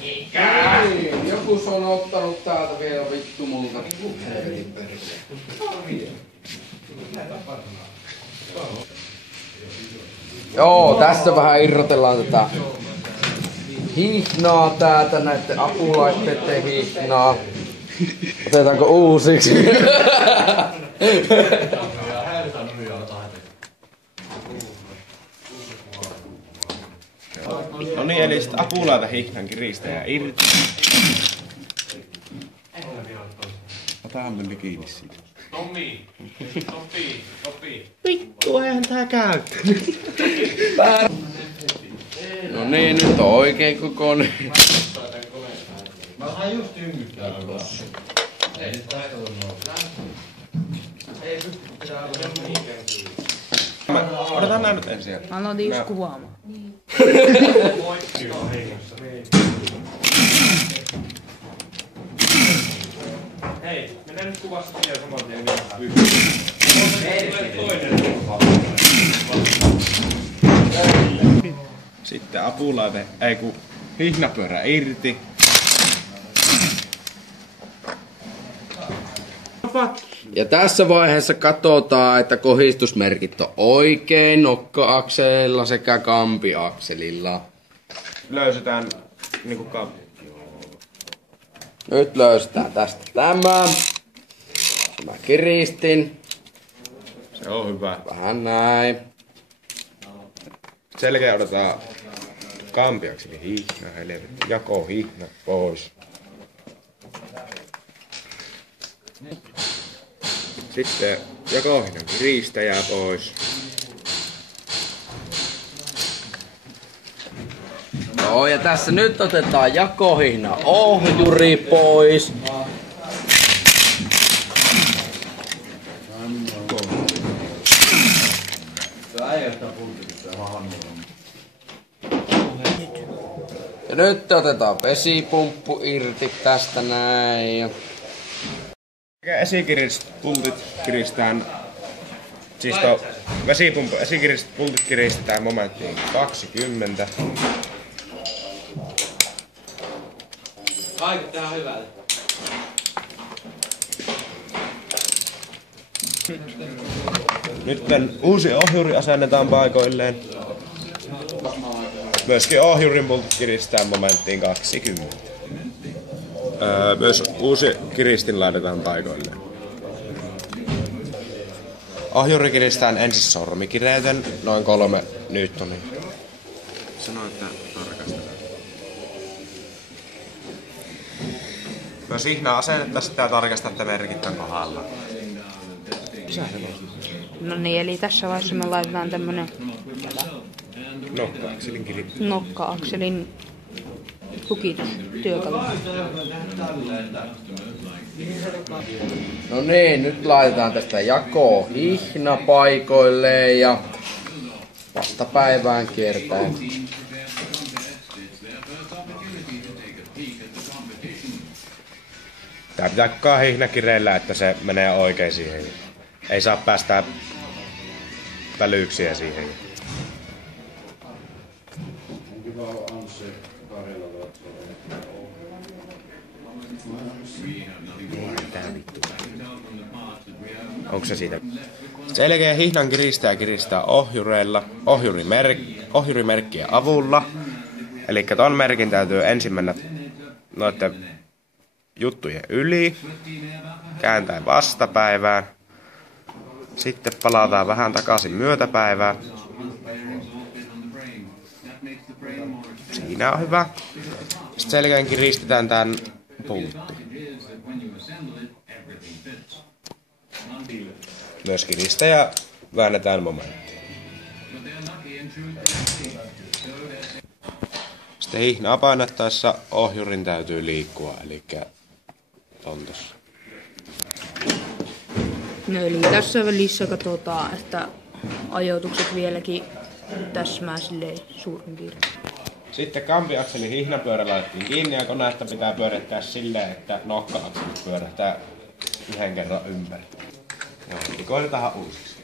Niin, joku se on ottanut täältä vielä vittu multa. Joo, tässä vähän irrotellaan tätä hihnaa täältä, näitten apulaisten hihnaa. Otetaanko uusiksi? No niin, eli sit apulaita hihnan kiristäjä irti. Ota hammeli kiinni siitä. Topi. Vittu, eihän tää käy. No niin, nyt on oikein kokoinen. Mä sain just yngyttää tuossa. Odotan nää nyt ensin. Mä aloitin just kuvaamaan. Hei, mennään nyt kuvassa vielä saman tien. Sitten apulaite, ei kun hihnapyörä irti. Ja tässä vaiheessa katsotaan, että kohistusmerkit on oikein nokka-akselilla sekä kampiakselilla. Löysetään niinku kampi. Nyt löystetään tästä tämä. Mä kiristin. Se on hyvä. Vähän näin. Selkeä otetaan kampiakseli hihna, helvetti. Jako hihna pois. Sitten jakohihnan kiristäjää pois. Joo, ja tässä nyt otetaan jakohihna ohjuri pois. Ja nyt otetaan vesipumppu irti tästä näin. Esikiristpultit kiristään, siis vesipumppu esikiristpultit kiristetään momenttiin 20. Vaikuttaa hyvältä. Nyt uusi ohjuri asennetaan paikoilleen. Myöskin ohjurin pultit kiristään momenttiin 20. Myös uusi kiristin laitetaan paikoilleen. Ohjuri kiristään ensin sormikireeten noin 3 newtonia. Sano, että tarkastetaan. Myös hihnaa asennetta sitä tarkastatte merkit on kohdalla. No niin, eli tässä vaiheessa me laitetaan tämmönen Nokka-akselin kiristin. nokka-akselin lukitystyökalu. No niin, nyt laitetaan tästä jakohihna paikoilleen ja vastapäivään kiertäen. Tää pitää kukaan hihna kireillä, että se menee oikein siihen. Ei saa päästää välyyksiä siihen. Onko se siitä? Selkeä hihnan kiristää ohjureilla, ohjurimerkkien avulla. Eli ton merkin täytyy ensin mennä noiden juttujen yli, kääntäen vastapäivään. Sitten palataan vähän takaisin myötäpäivään. Siinä on hyvä. Sitten selkeän kiristetään tän pultti. Myös kiristäjä väännetään momentti. Sitten hihnaa painattaessa ohjurin täytyy liikkua, eli on tossa. No eli tässä välissä katsotaan, että ajoitukset vieläkin täsmää silleen suurin piirtein. Sitten kampiakselin hihnapyörä laitettiin kiinni ja koneesta pitää pyörittää silleen, että nokka-akselit pyörähtää yhden kerran ympäri. Joo, niin koitetaan uusiksi.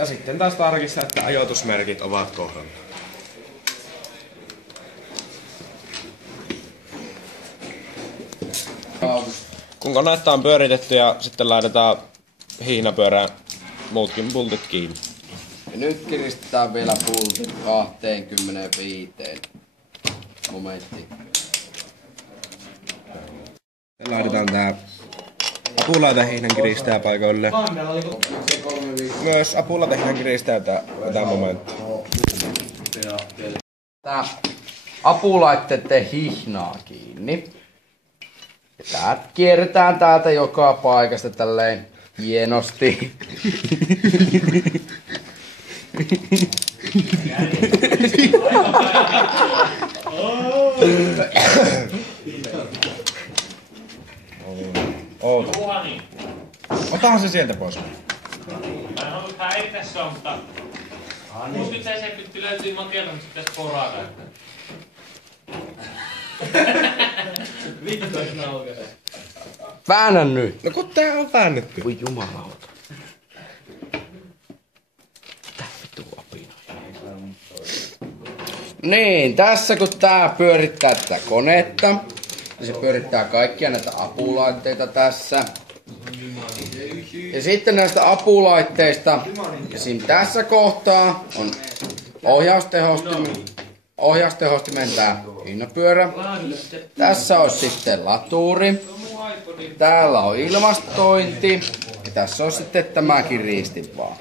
Ja sitten taas tarkistaa, että ajoitusmerkit ovat kohdalla. Kun koneetta on pyöritetty ja sitten laitetaan hihnapyörään muutkin pultit kiinni. Ja nyt kiristetään vielä pultit 25 momenttiin. Laitetaan tää apulaitehihnan kiristää paikoille. Myös apulaitehihnan kiristää tää momentti. Tää apulaitteiden hihnaa kiinni. Ja tää kierretään täältä joka paikasta tälleen hienosti. Oota. Otahan se sieltä pois. Mä en halua häiritä se on, mutta 60-70 löytyy makeata, mutta pitäis porata. Väännä nyt. No kun tää on väännetty. Voi jumalauta. Mitä vittu apina? Niin, tässä kun tää pyörittää tätä konetta, ja se pyörittää kaikkia näitä apulaitteita tässä. Ja sitten näistä apulaitteista, esim. Tässä kohtaa on ohjaustehostimen tää hihnapyörä. Tässä on sitten laturi. Täällä on ilmastointi. Ja tässä on sitten tämä kiristin vaan.